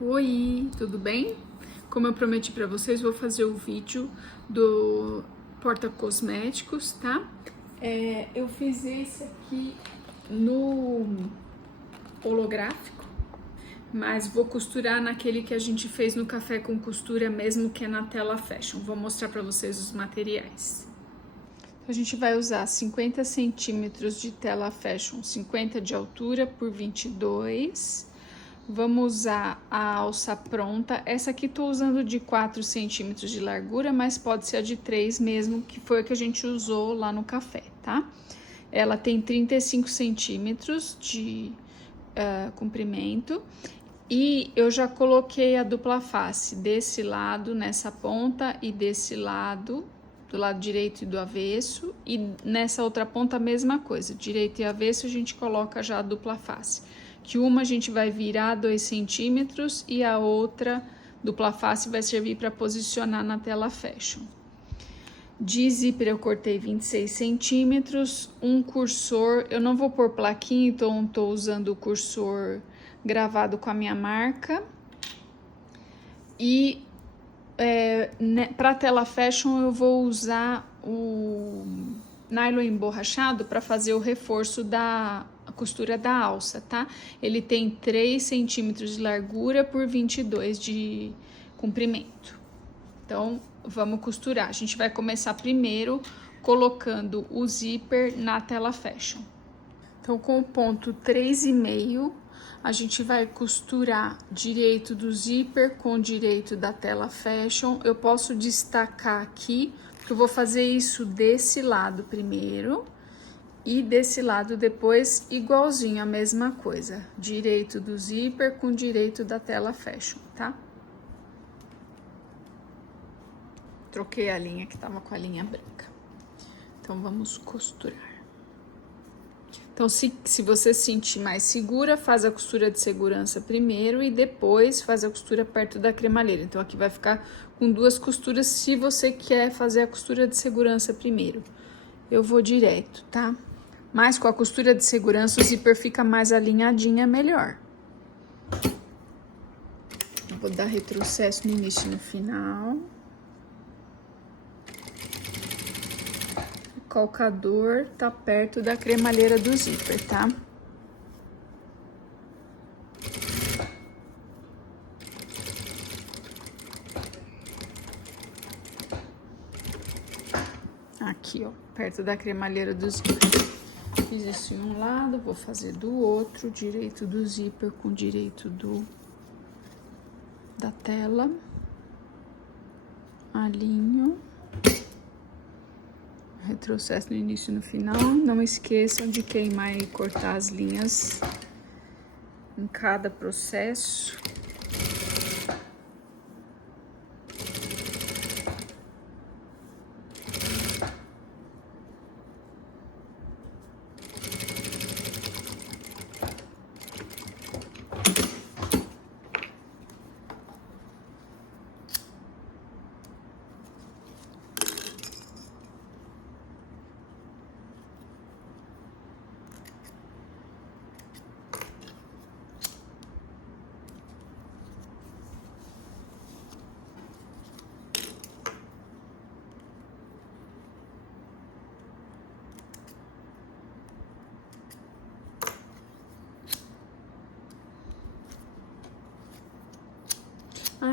Oi, tudo bem? Como eu prometi para vocês, vou fazer o vídeo do porta cosméticos, tá? Eu fiz esse aqui no holográfico, mas vou costurar naquele que a gente fez no café com costura mesmo, que é na tela fashion. Vou mostrar para vocês os materiais. A gente vai usar 50 centímetros de tela fashion, 50 de altura por 22. Vamos usar a alça pronta. Essa aqui tô usando de 4 centímetros de largura, mas pode ser a de 3 mesmo, que foi a que a gente usou lá no café, tá? Ela tem 35 centímetros de comprimento. E eu já coloquei a dupla face desse lado, nessa ponta, e desse lado, do lado direito e do avesso. E nessa outra ponta a mesma coisa, direito e avesso a gente coloca já a dupla face. Que uma a gente vai virar 2 centímetros e a outra dupla face vai servir para posicionar na tela fashion. De zíper eu cortei 26 centímetros, um cursor, eu não vou pôr plaquinha, então estou usando o cursor gravado com a minha marca. E para tela fashion eu vou usar o nylon emborrachado para fazer o reforço da costura da alça, tá? Ele tem 3 centímetros de largura por 22 de comprimento. Então, vamos costurar. A gente vai começar primeiro colocando o zíper na tela fashion. Então, com o ponto 3,5, a gente vai costurar direito do zíper com direito da tela fashion. Eu posso destacar aqui, porque eu vou fazer isso desse lado primeiro e desse lado depois, igualzinho, a mesma coisa. Direito do zíper com direito da tela fashion, tá? Troquei a linha que tava com a linha branca. Então, vamos costurar. Então, se você se sentir mais segura, faz a costura de segurança primeiro e depois faz a costura perto da cremalheira. Então, aqui vai ficar com 2 costuras se você quer fazer a costura de segurança primeiro. Eu vou direto, tá? Mas com a costura de segurança, o zíper fica mais alinhadinha, melhor. Eu vou dar retrocesso no início e no final. O calcador tá perto da cremalheira do zíper, tá? Aqui, ó, perto da cremalheira do zíper. Fiz isso em um lado, vou fazer do outro, direito do zíper com direito da tela. Alinho. Retrocesso no início e no final. Não esqueçam de queimar e cortar as linhas em cada processo.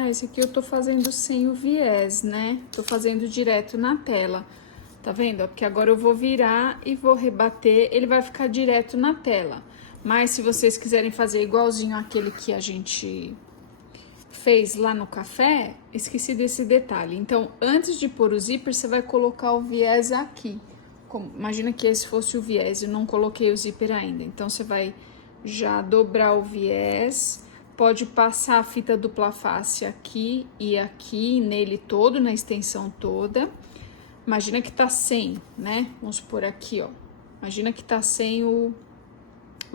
Esse aqui eu tô fazendo sem o viés, né? Tô fazendo direto na tela. Tá vendo? Porque agora eu vou virar e vou rebater, ele vai ficar direto na tela. Mas se vocês quiserem fazer igualzinho aquele que a gente fez lá no café, esqueci desse detalhe. Então, antes de pôr o zíper, você vai colocar o viés aqui. Imagina que esse fosse o viés, eu não coloquei o zíper ainda. Então, você vai já dobrar o viés. Pode passar a fita dupla face aqui e aqui, nele todo, na extensão toda. Imagina que tá sem, né? Vamos supor aqui, ó. Imagina que tá sem o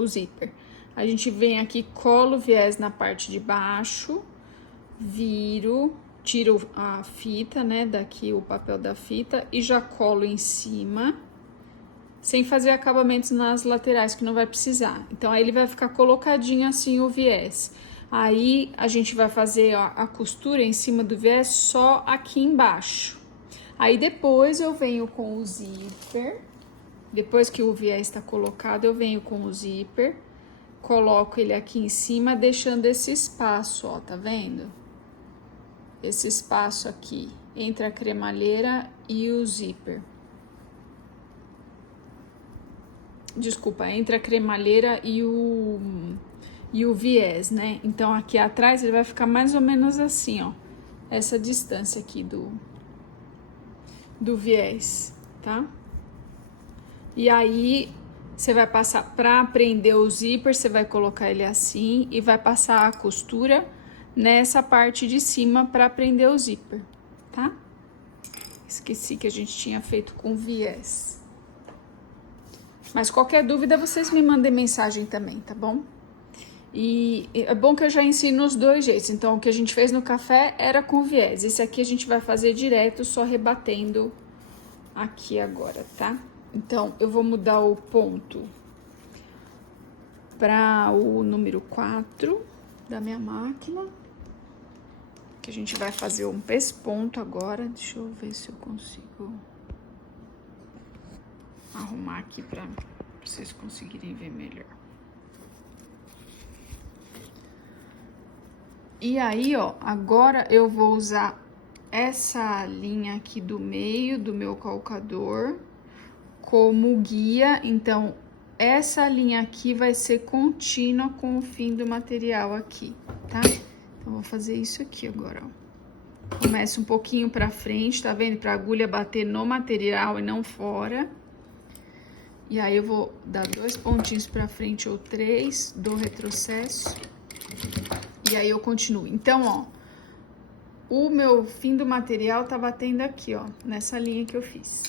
zíper. A gente vem aqui, cola o viés na parte de baixo, viro, tiro a fita, né? Daqui o papel da fita e já colo em cima, sem fazer acabamentos nas laterais, que não vai precisar. Então, aí ele vai ficar colocadinho assim o viés. Aí a gente vai fazer a costura em cima do viés só aqui embaixo. Aí depois eu venho com o zíper, depois que o viés está colocado, eu venho com o zíper, coloco ele aqui em cima, deixando esse espaço, ó, tá vendo? Esse espaço aqui, entre a cremalheira e o zíper. Desculpa, entre a cremalheira e o viés, né? Então, aqui atrás ele vai ficar mais ou menos assim, ó. Essa distância aqui do viés, tá? E aí, você vai passar, pra prender o zíper, você vai colocar ele assim e vai passar a costura nessa parte de cima pra prender o zíper, tá? Esqueci que a gente tinha feito com viés. Mas qualquer dúvida, vocês me mandem mensagem também, tá bom? E é bom que eu já ensino os dois jeitos. Então, o que a gente fez no café era com viés. Esse aqui a gente vai fazer direto, só rebatendo aqui agora, tá? Então, eu vou mudar o ponto para o número 4 da minha máquina. Que a gente vai fazer um pesponto agora. Deixa eu ver se eu consigo arrumar aqui para vocês conseguirem ver melhor. E aí, ó, agora eu vou usar essa linha aqui do meio do meu calcador como guia. Então, essa linha aqui vai ser contínua com o fim do material aqui, tá? Então, vou fazer isso aqui agora, ó. Começa um pouquinho pra frente, tá vendo? Pra agulha bater no material e não fora. E aí, eu vou dar 2 pontinhos pra frente ou 3, dou retrocesso. E aí, eu continuo. Então, ó, o meu fim do material tá batendo aqui, ó, nessa linha que eu fiz.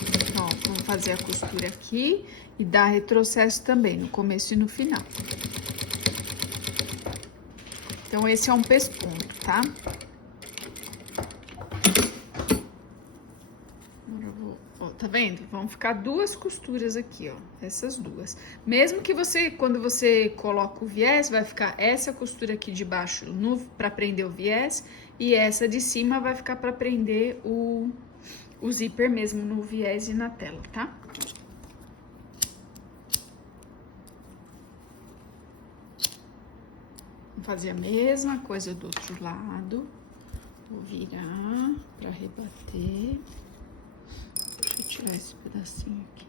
Então, ó, vamos fazer a costura aqui e dar retrocesso também, no começo e no final. Então, esse é um pesponto, tá? Tá vendo? Vão ficar 2 costuras aqui, ó, essas duas. Mesmo que você, quando você coloca o viés, vai ficar essa costura aqui de baixo pra prender o viés e essa de cima vai ficar pra prender o zíper mesmo no viés e na tela, tá? Vou fazer a mesma coisa do outro lado. Vou virar pra rebater. Deixa eu tirar esse pedacinho aqui.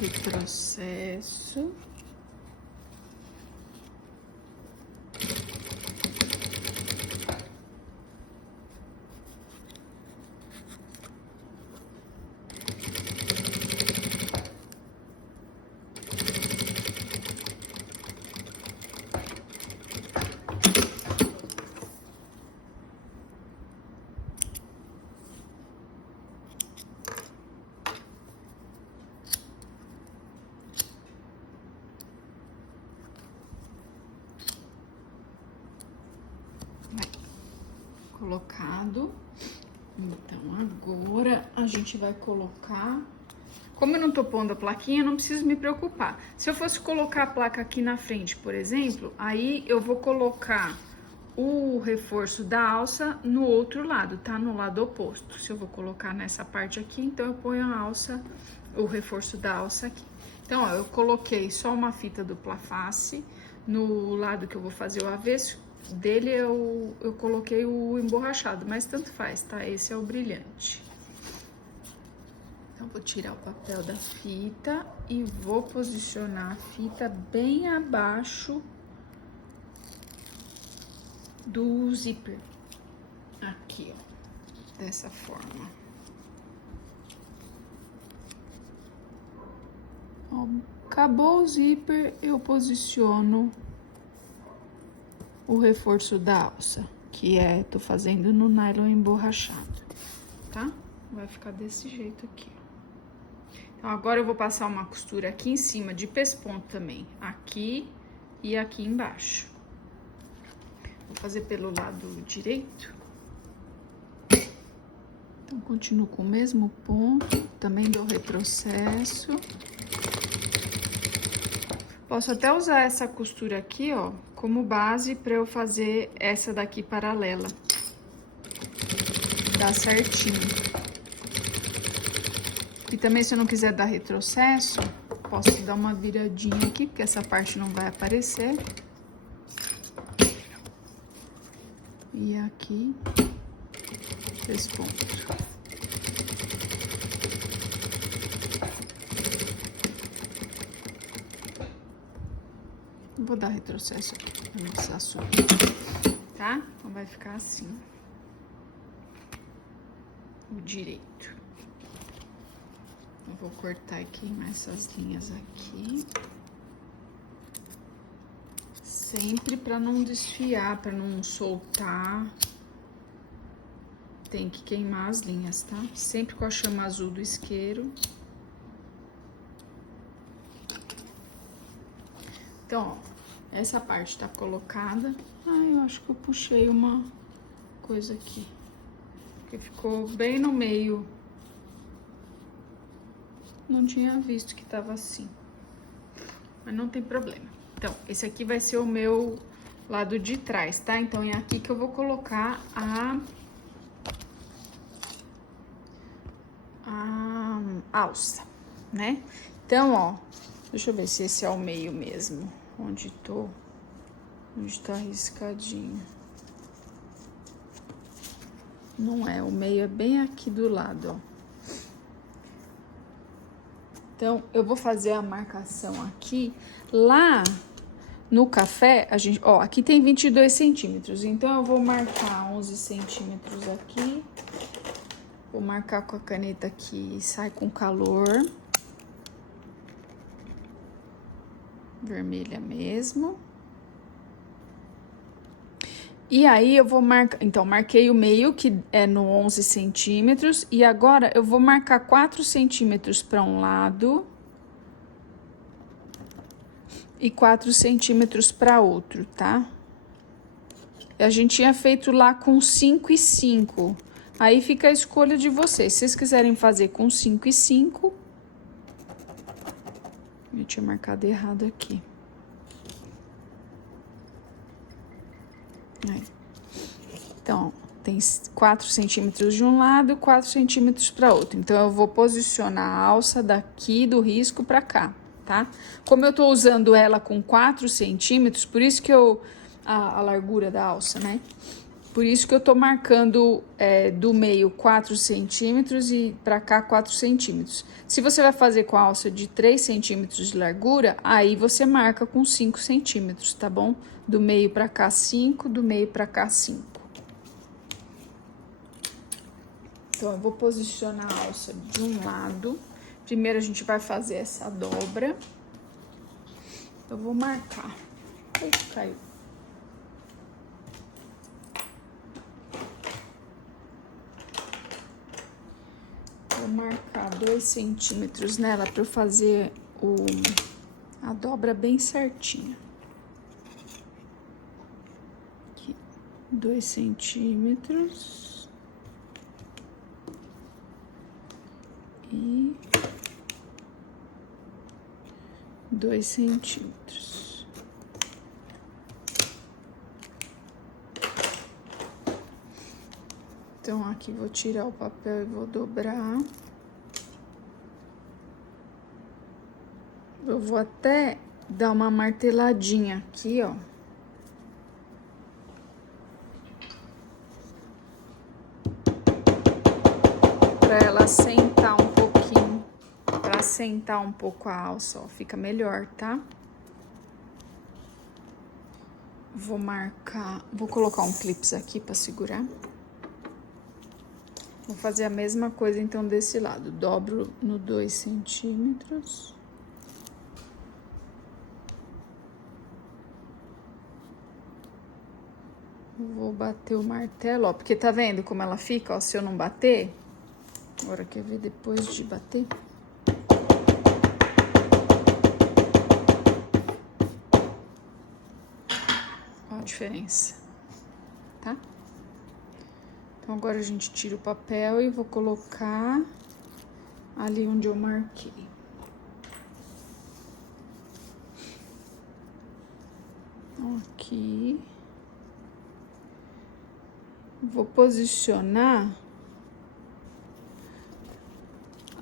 Retrocesso. Colocado. Então, agora a gente vai colocar... Como eu não tô pondo a plaquinha, eu não preciso me preocupar. Se eu fosse colocar a placa aqui na frente, por exemplo, aí eu vou colocar o reforço da alça no outro lado, tá? No lado oposto. Se eu vou colocar nessa parte aqui, então eu ponho a alça, o reforço da alça aqui. Então, ó, eu coloquei só uma fita dupla face no lado que eu vou fazer o avesso. Dele eu coloquei o emborrachado, mas tanto faz, tá? Esse é o brilhante. Então, vou tirar o papel da fita e vou posicionar a fita bem abaixo do zíper. Aqui, ó, dessa forma. Ó, acabou o zíper, eu posiciono o reforço da alça, que tô fazendo no nylon emborrachado, tá? Vai ficar desse jeito aqui, ó. Então, agora eu vou passar uma costura aqui em cima de pesponto também, aqui e aqui embaixo. Vou fazer pelo lado direito. Então, continuo com o mesmo ponto, também dou retrocesso. Posso até usar essa costura aqui, ó, como base para eu fazer essa daqui paralela. Dá certinho. E também, se eu não quiser dar retrocesso, posso dar uma viradinha aqui, porque essa parte não vai aparecer. E aqui, esse ponto. Vou dar retrocesso aqui, pra não precisar subir, tá? Então, vai ficar assim. O direito. Eu vou cortar e queimar essas linhas aqui. Sempre pra não desfiar, pra não soltar. Tem que queimar as linhas, tá? Sempre com a chama azul do isqueiro. Então, ó, essa parte tá colocada. Ai, eu acho que eu puxei uma coisa aqui. Porque ficou bem no meio. Não tinha visto que tava assim. Mas não tem problema. Então, esse aqui vai ser o meu lado de trás, tá? Então, é aqui que eu vou colocar a alça, né? Então, ó, deixa eu ver se esse é o meio mesmo. Onde tá riscadinho. Não é, o meio é bem aqui do lado, ó. Então, eu vou fazer a marcação aqui. Lá no café, a gente, ó, aqui tem 22 centímetros. Então, eu vou marcar 11 centímetros aqui. Vou marcar com a caneta que sai com calor. Vermelha mesmo. E aí, eu vou marcar... Então, marquei o meio, que é no 11 centímetros. E agora, eu vou marcar 4 centímetros para um lado. E 4 centímetros para outro, tá? A gente tinha feito lá com 5 e 5. Aí, fica a escolha de vocês. Se vocês quiserem fazer com 5 e 5... Eu tinha marcado errado aqui. Aí. Então, tem 4 centímetros de um lado e 4 centímetros para outro. Então, eu vou posicionar a alça daqui do risco para cá, tá? Como eu tô usando ela com 4 centímetros, por isso que a largura da alça, né? Por isso que eu tô marcando do meio 4 centímetros e para cá 4 centímetros. Se você vai fazer com a alça de 3 centímetros de largura, aí você marca com 5 centímetros, tá bom? Do meio para cá 5, do meio para cá 5. Então, eu vou posicionar a alça de um lado. Primeiro, a gente vai fazer essa dobra. Eu vou marcar. Ai, caiu. Vou marcar 2 centímetros nela para eu fazer a dobra bem certinha. Aqui, 2 centímetros. E 2 centímetros. Então, aqui vou tirar o papel e vou dobrar. Eu vou até dar uma marteladinha aqui, ó. Pra ela sentar um pouquinho. Pra sentar um pouco a alça, ó. Fica melhor, tá? Vou marcar... Vou colocar um clips aqui pra segurar. Vou fazer a mesma coisa, então, desse lado. Dobro no 2 centímetros. Vou bater o martelo, ó. Porque tá vendo como ela fica, ó? Se eu não bater... Agora, quer ver depois de bater? diferença, tá? Então, agora a gente tira o papel e vou colocar ali onde eu marquei. Aqui. Vou posicionar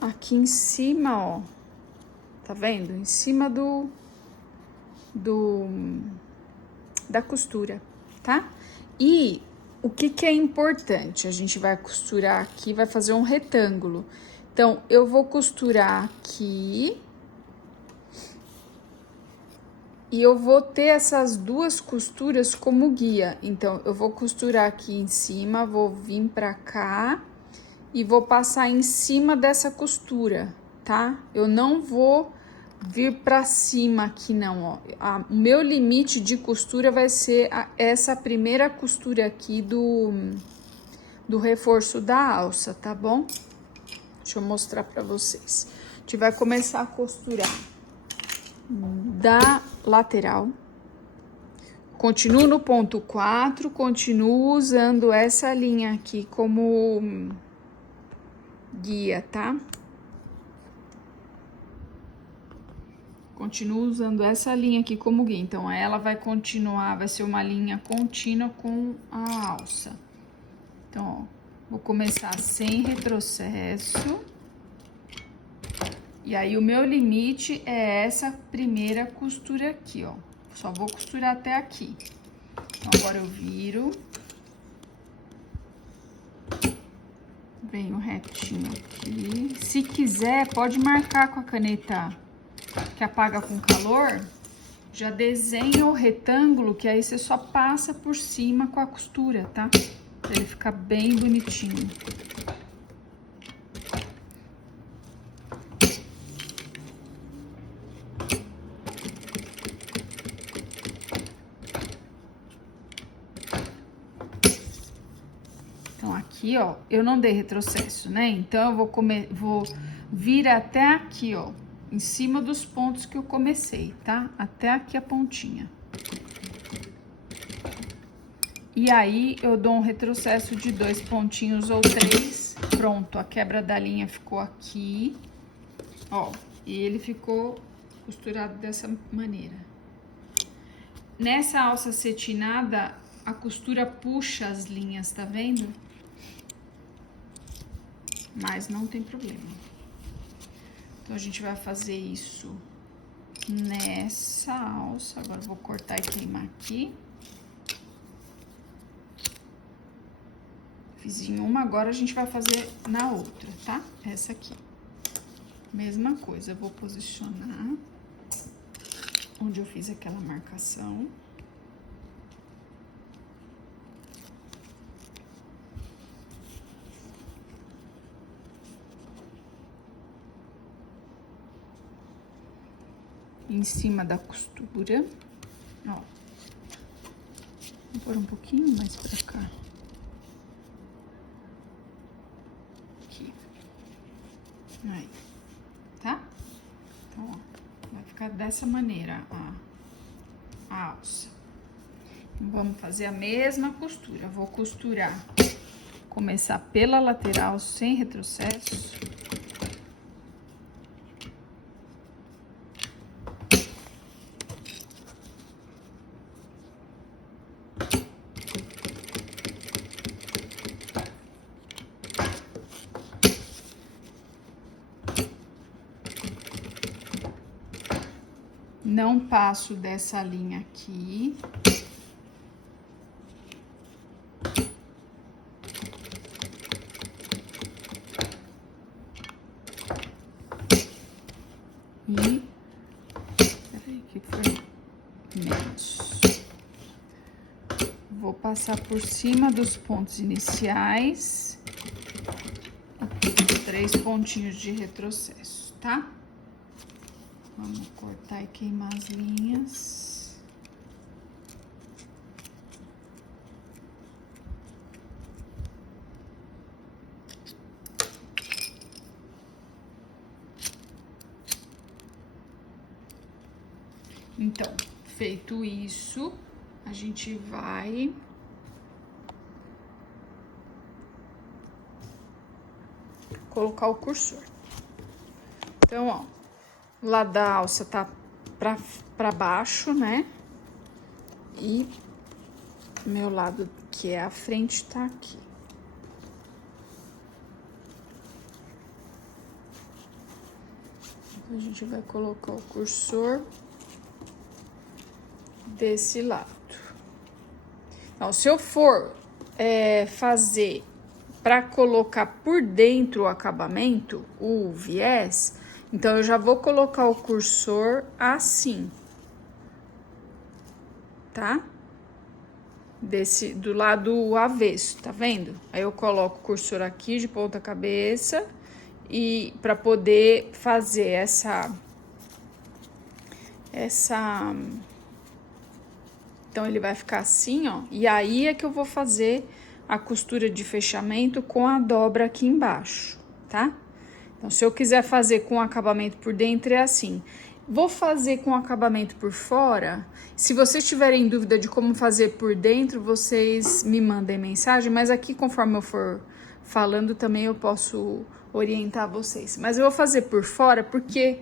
aqui em cima, ó. Tá vendo? Em cima da costura, tá? E o que é importante? A gente vai costurar aqui, vai fazer um retângulo. Então, eu vou costurar aqui. E eu vou ter essas duas costuras como guia. Então, eu vou costurar aqui em cima, vou vir pra cá e vou passar em cima dessa costura, tá? Eu não vou vir pra cima aqui, não, ó. O meu limite de costura vai ser essa primeira costura aqui do reforço da alça, tá bom? Deixa eu mostrar pra vocês. A gente vai começar a costurar da lateral. Continuo no ponto 4, continuo usando essa linha aqui como guia, tá? Continuo usando essa linha aqui como guia. Então, ela vai continuar, vai ser uma linha contínua com a alça. Então, ó, vou começar sem retrocesso. E aí, o meu limite é essa primeira costura aqui, ó. Só vou costurar até aqui. Então, agora eu viro. Venho retinho aqui. Se quiser, pode marcar com a caneta que apaga com calor. Já desenha o retângulo, que aí você só passa por cima com a costura, tá? Pra ele ficar bem bonitinho. Aqui, ó, eu não dei retrocesso, né? Então, eu vou vir até aqui, ó, em cima dos pontos que eu comecei, tá? Até aqui a pontinha. E aí, eu dou um retrocesso de 2 pontinhos ou 3. Pronto, a quebra da linha ficou aqui, ó. E ele ficou costurado dessa maneira. Nessa alça cetinada, a costura puxa as linhas, tá vendo? Mas não tem problema. Então, a gente vai fazer isso nessa alça. Agora, eu vou cortar e queimar aqui. Fiz em uma, agora a gente vai fazer na outra, tá? Essa aqui. Mesma coisa, eu vou posicionar onde eu fiz aquela marcação. Em cima da costura, ó. Vou pôr um pouquinho mais pra cá. Aqui. Aí, tá? Então, ó, vai ficar dessa maneira a alça. Vamos fazer a mesma costura. Vou costurar, começar pela lateral sem retrocesso. Não passo dessa linha aqui. E... peraí, que foi? Menos. Vou passar por cima dos pontos iniciais. 3 pontinhos de retrocesso, tá? Vamos cortar e queimar as linhas. Então, feito isso, a gente vai colocar o cursor. Então, ó, o lado da alça tá pra baixo, né? E meu lado, que é a frente, tá aqui. A gente vai colocar o cursor desse lado. Então, se eu for fazer para colocar por dentro o acabamento, o viés, então eu já vou colocar o cursor assim, tá? Do lado avesso, tá vendo? Aí eu coloco o cursor aqui de ponta cabeça e para poder fazer essa então ele vai ficar assim, ó, e aí é que eu vou fazer a costura de fechamento com a dobra aqui embaixo, tá? Então, se eu quiser fazer com acabamento por dentro, é assim. Vou fazer com acabamento por fora. Se vocês tiverem dúvida de como fazer por dentro, vocês me mandem mensagem, mas aqui, conforme eu for falando, também eu posso orientar vocês. Mas eu vou fazer por fora porque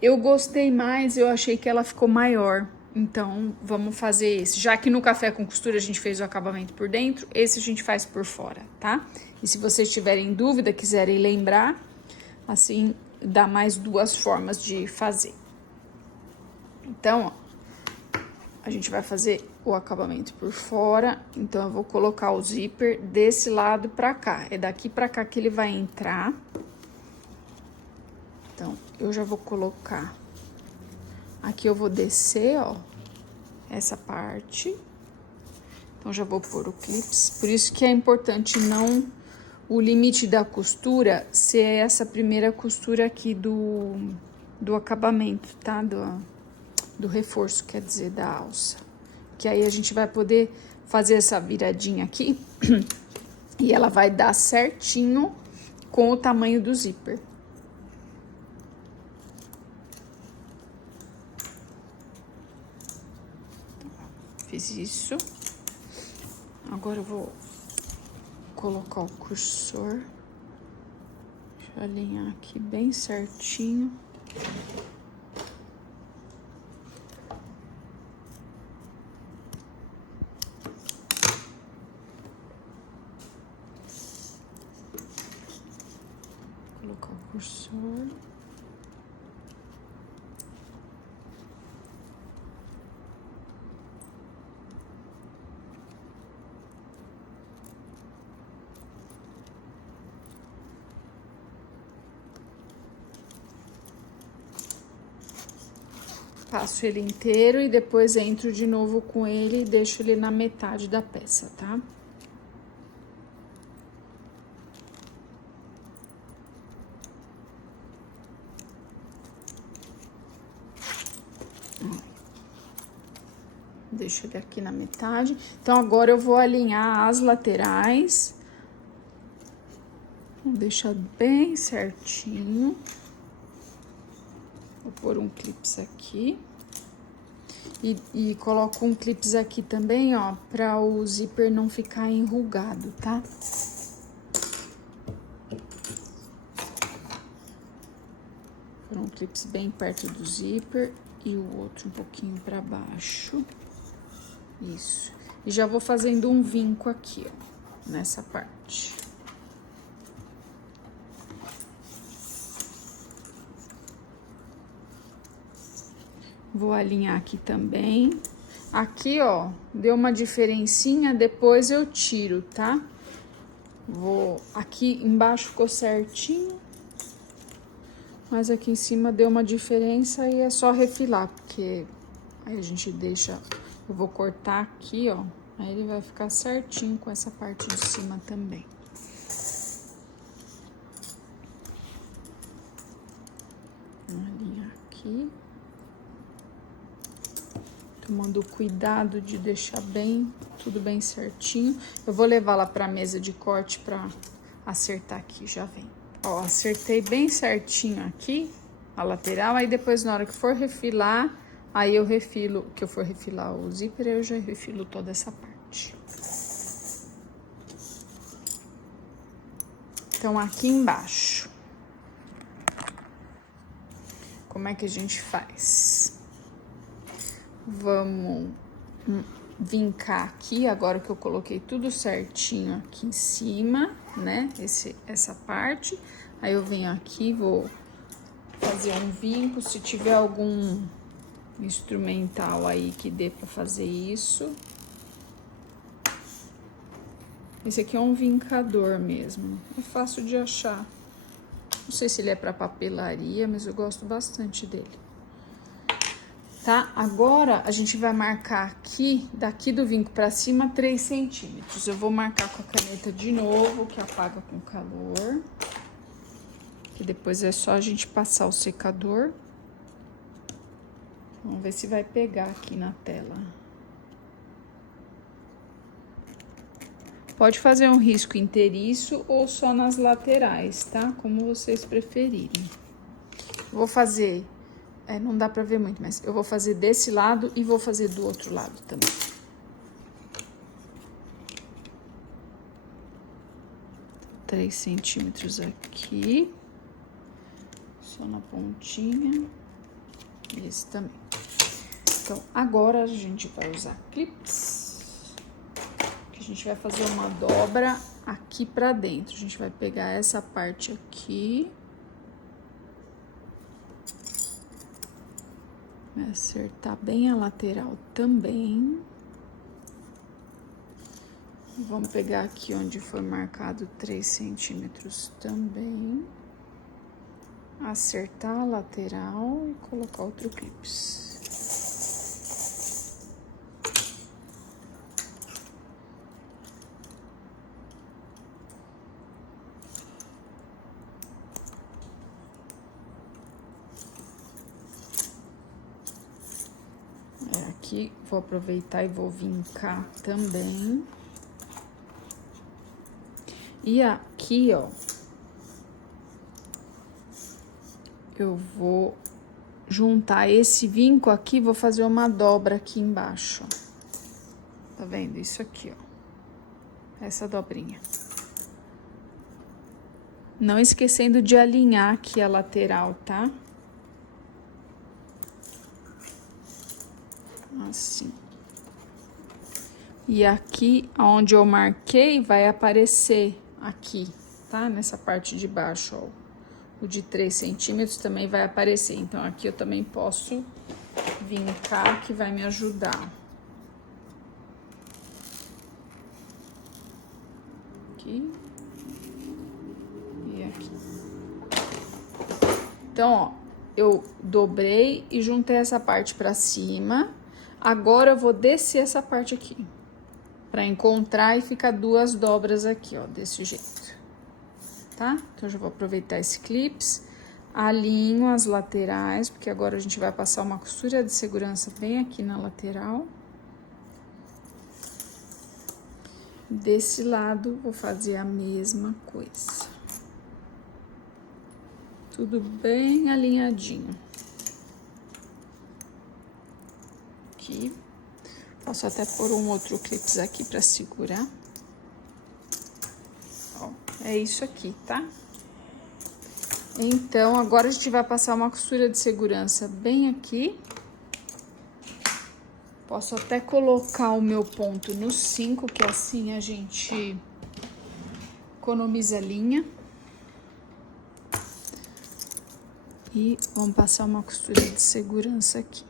eu gostei mais, eu achei que ela ficou maior. Então, vamos fazer esse. Já que no café com costura a gente fez o acabamento por dentro, esse a gente faz por fora, tá? E se vocês tiverem dúvida, quiserem lembrar, assim, dá mais duas formas de fazer. Então, ó, a gente vai fazer o acabamento por fora. Então, eu vou colocar o zíper desse lado pra cá. É daqui pra cá que ele vai entrar. Então, eu já vou colocar... Aqui eu vou descer, ó, essa parte. Então, já vou pôr o clips. Por isso que é importante não... O limite da costura ser essa primeira costura aqui do acabamento, tá? Do reforço, quer dizer, da alça. Que aí a gente vai poder fazer essa viradinha aqui e ela vai dar certinho com o tamanho do zíper. Fiz isso. Agora eu vou colocar o cursor. Deixa eu alinhar aqui bem certinho. Colocar o cursor. Passo ele inteiro e depois entro de novo com ele e deixo ele na metade da peça, tá? Deixo ele aqui na metade. Então, agora eu vou alinhar as laterais. Vou deixar bem certinho. Vou pôr um clips aqui. E coloco um clips aqui também, ó, pra o zíper não ficar enrugado, tá? Pôr um clips bem perto do zíper e o outro um pouquinho pra baixo. Isso. E já vou fazendo um vinco aqui, ó, nessa parte. Vou alinhar aqui também. Aqui, ó, deu uma diferencinha, depois eu tiro, tá? Aqui embaixo ficou certinho. Mas aqui em cima deu uma diferença e é só refilar, porque aí a gente deixa... Eu vou cortar aqui, ó, aí ele vai ficar certinho com essa parte de cima também. Vou alinhar aqui. Tomando cuidado de deixar tudo bem certinho. Eu vou levar lá pra mesa de corte pra acertar aqui, já vem. Ó, acertei bem certinho aqui, a lateral, aí depois na hora que for refilar, Aí eu refilo, que eu for refilar o zíper, eu já refilo toda essa parte. Então, aqui embaixo, como é que a gente faz? Vamos vincar aqui, agora que eu coloquei tudo certinho aqui em cima, né? Essa parte. Aí eu venho aqui, vou fazer um vinco, se tiver algum instrumental aí que dê pra fazer isso. Esse aqui é um vincador mesmo, é fácil de achar. Não sei se ele é pra papelaria, mas eu gosto bastante dele. Tá? Agora, a gente vai marcar aqui, daqui do vinco pra cima, 3 centímetros. Eu vou marcar com a caneta de novo, que apaga com calor. Que depois é só a gente passar o secador. Vamos ver se vai pegar aqui na tela. Pode fazer um risco inteiriço ou só nas laterais, tá? Como vocês preferirem. Vou fazer, não dá pra ver muito, mas eu vou fazer desse lado e vou fazer do outro lado também. Três centímetros aqui. Só na pontinha. Esse também. Então, agora a gente vai usar clips. A gente vai fazer uma dobra aqui pra dentro. A gente vai pegar essa parte aqui. Vai acertar bem a lateral também. Vamos pegar aqui onde foi marcado 3 centímetros também. Acertar a lateral e colocar outro clips. Aqui, vou aproveitar e vou vincar também. E aqui, ó, eu vou juntar esse vinco aqui, vou fazer uma dobra aqui embaixo, ó. Tá vendo? Isso aqui, ó. Essa dobrinha. Não esquecendo de alinhar aqui a lateral, tá? Assim. E aqui, onde eu marquei, vai aparecer aqui, tá? Nessa parte de baixo, ó. O de 3 centímetros também vai aparecer. Então, aqui eu também posso vincar, que vai me ajudar. Aqui. E aqui. Então, ó, eu dobrei e juntei essa parte pra cima. Agora, eu vou descer essa parte aqui, pra encontrar e ficar 2 dobras aqui, ó, desse jeito, tá? Então, eu já vou aproveitar esse clips, alinho as laterais, porque agora a gente vai passar uma costura de segurança bem aqui na lateral. Desse lado, vou fazer a mesma coisa. Tudo bem alinhadinho. Aqui. Posso até pôr um outro clips aqui pra segurar. Ó, é isso aqui, tá? Então, agora a gente vai passar uma costura de segurança bem aqui. Posso até colocar o meu ponto no 5, que assim a gente economiza linha. E vamos passar uma costura de segurança aqui,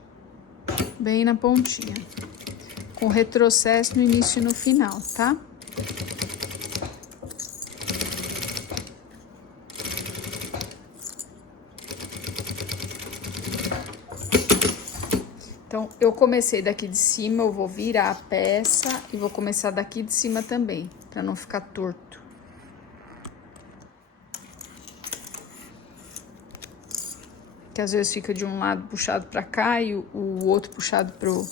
bem na pontinha, com retrocesso no início e no final, tá? Então, eu comecei daqui de cima, eu vou virar a peça e vou começar daqui de cima também, pra não ficar torto. Que às vezes fica de um lado puxado pra cá e o outro puxado pro...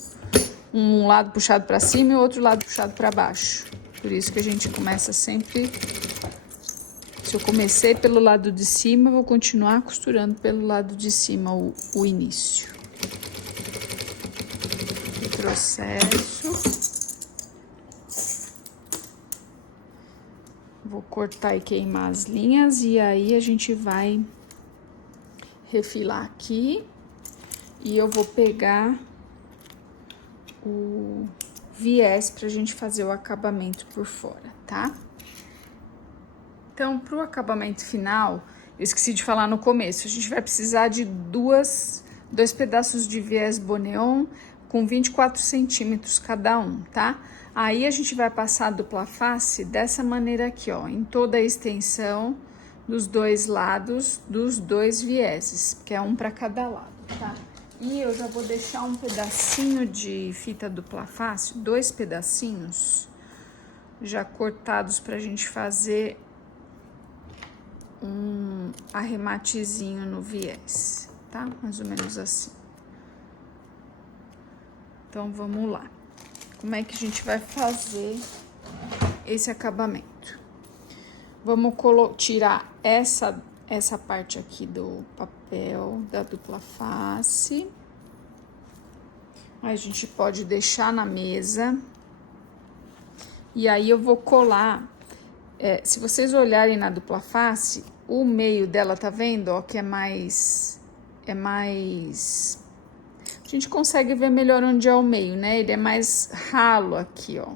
Um lado puxado pra cima e o outro lado puxado pra baixo. Por isso que a gente começa sempre... Se eu comecei pelo lado de cima, eu vou continuar costurando pelo lado de cima o início. retrocesso. Vou cortar e queimar as linhas e aí a gente vai refilar aqui. E eu vou pegar o viés pra gente fazer o acabamento por fora, tá? Então, pro acabamento final, eu esqueci de falar no começo, a gente vai precisar de dois pedaços de viés Boneon com 24 centímetros cada um, tá? Aí a gente vai passar a dupla face dessa maneira aqui, ó, em toda a extensão dos dois lados dos dois vieses, que é um para cada lado, tá? E eu já vou deixar um pedacinho de fita dupla face, 2 pedacinhos já cortados pra gente fazer um arrematezinho no viés, tá? Mais ou menos assim. Então, vamos lá. Como é que a gente vai fazer esse acabamento? Vamos tirar essa parte aqui do papel da dupla face. Aí a gente pode deixar na mesa. E aí eu vou colar. Se vocês olharem na dupla face, o meio dela, tá vendo? Ó, que é mais... A gente consegue ver melhor onde é o meio, né? Ele é mais ralo aqui, ó.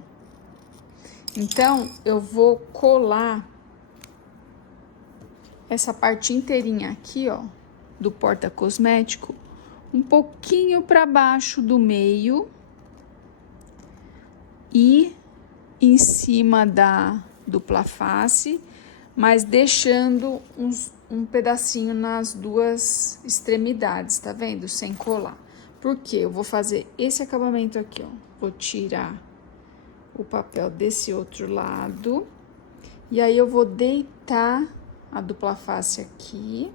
Então, eu vou colar essa parte inteirinha aqui, ó, do porta-cosmético, um pouquinho para baixo do meio e em cima da dupla face, mas deixando um pedacinho nas duas extremidades, tá vendo? Sem colar. Por quê? Eu vou fazer esse acabamento aqui, ó. Vou tirar o papel desse outro lado e aí eu vou deitar a dupla face aqui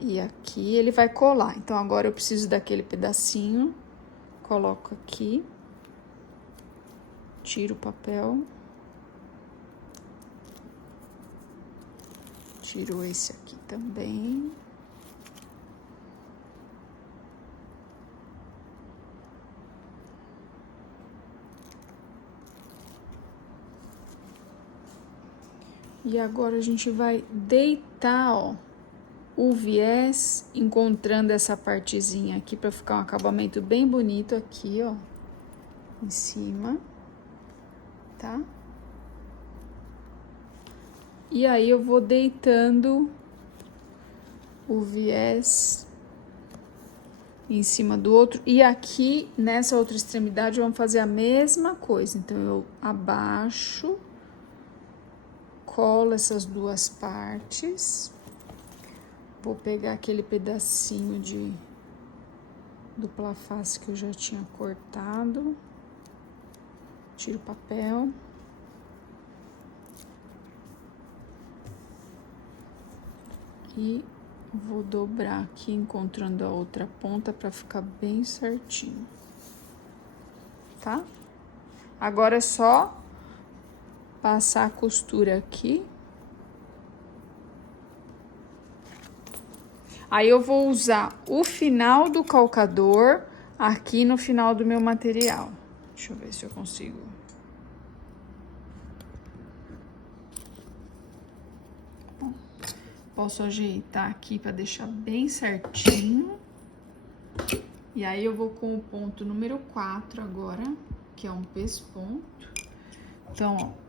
e aqui, ele vai colar. Então, agora eu preciso daquele pedacinho, coloco aqui, tiro o papel, tiro esse aqui também. E agora a gente vai deitar, ó, o viés, encontrando essa partezinha aqui para ficar um acabamento bem bonito aqui, ó, em cima, tá? E aí eu vou deitando o viés em cima do outro. E aqui, nessa outra extremidade, vamos fazer a mesma coisa. Então, eu abaixo, colo essas duas partes. Vou pegar aquele pedacinho de dupla face que eu já tinha cortado. Tiro o papel. E vou dobrar aqui, encontrando a outra ponta para ficar bem certinho. Tá? Agora é só passar a costura aqui. Aí eu vou usar o final do calcador aqui no final do meu material. Deixa eu ver se eu consigo. Bom, posso ajeitar aqui para deixar bem certinho. E aí eu vou com o ponto número 4 agora, que é um pesponto. Então, ó,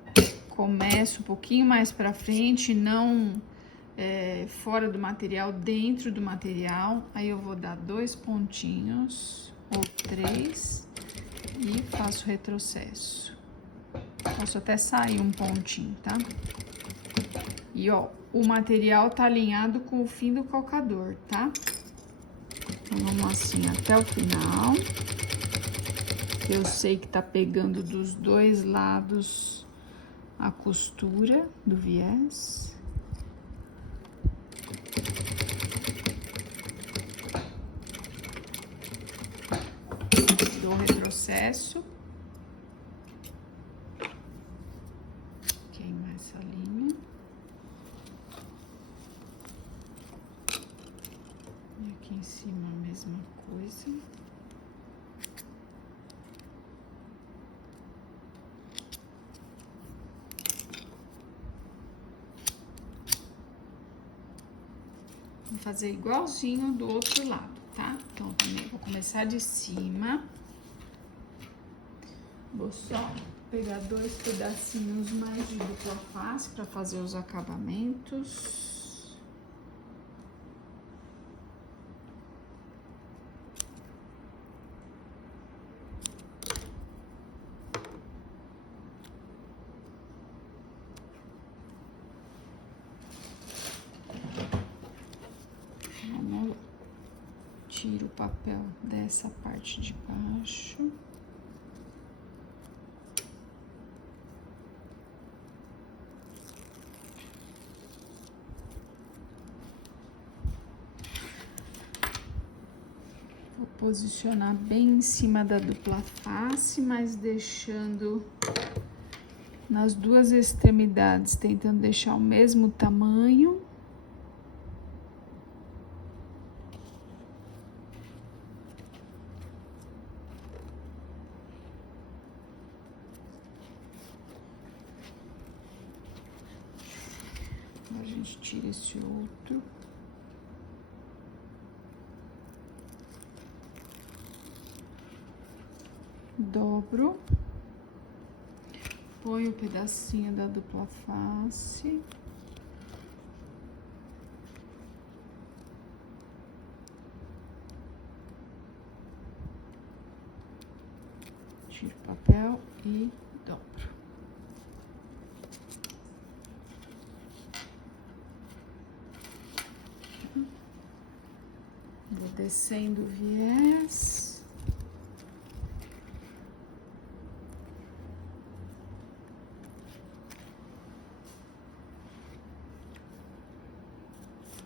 começo um pouquinho mais pra frente, não fora do material, dentro do material. Aí eu vou dar 2 pontinhos ou 3 e faço retrocesso. Posso até sair um pontinho, tá? E ó, o material tá alinhado com o fim do calcador, tá? Então, vamos assim até o final. Eu sei que tá pegando dos dois lados a costura do viés. Dou retrocesso. Queima essa linha. E aqui em cima a mesma coisa. Vou fazer igualzinho do outro lado, tá? Então, também vou começar de cima. Vou só pegar 2 pedacinhos mais de dupla face para fazer os acabamentos. Tiro o papel dessa parte de baixo. Vou posicionar bem em cima da dupla face, mas deixando nas 2 extremidades, tentando deixar o mesmo tamanho. A gente tira esse outro. Dobro. Põe o pedacinho da dupla face. Tiro o papel e dobro. Vou descendo o viés.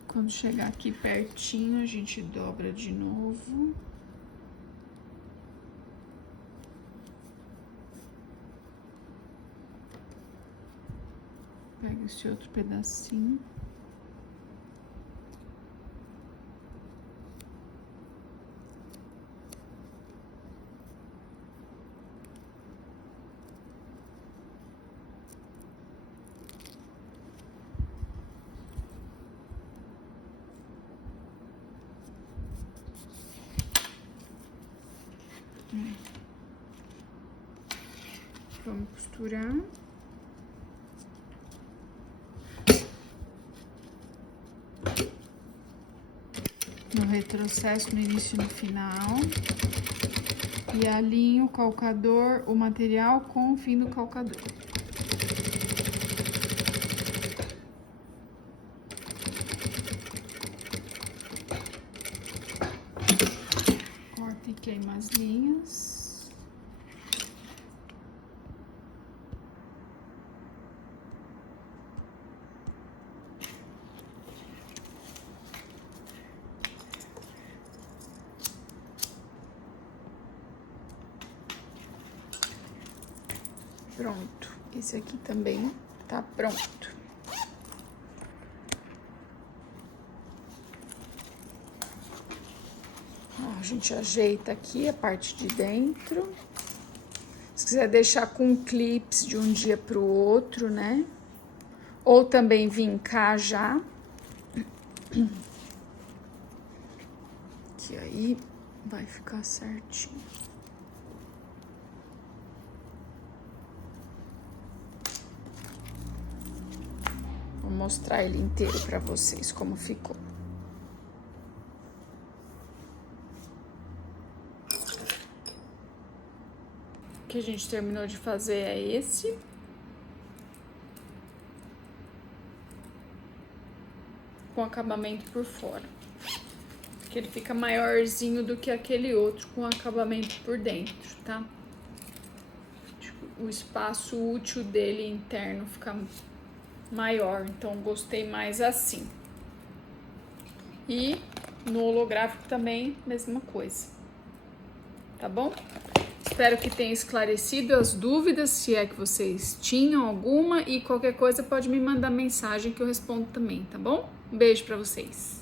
Quando chegar aqui pertinho, a gente dobra de novo. Pega esse outro pedacinho. Vamos costurar. No retrocesso, no início e no final. E alinho o calcador, o material com o fim do calcador. Corta e queima as linhas. Pronto, esse aqui também tá pronto. Ó, a gente ajeita aqui a parte de dentro. Se quiser deixar com clips de um dia pro outro, né? Ou também vincar já. Que aí vai ficar certinho. Vou mostrar ele inteiro pra vocês como ficou. O que a gente terminou de fazer é esse. Com acabamento por fora. Que ele fica maiorzinho do que aquele outro com acabamento por dentro, tá? O espaço útil dele interno fica maior, então gostei mais assim. E no holográfico também, mesma coisa. Tá bom? Espero que tenha esclarecido as dúvidas, se é que vocês tinham alguma, e qualquer coisa pode me mandar mensagem que eu respondo também, tá bom? Um beijo pra vocês.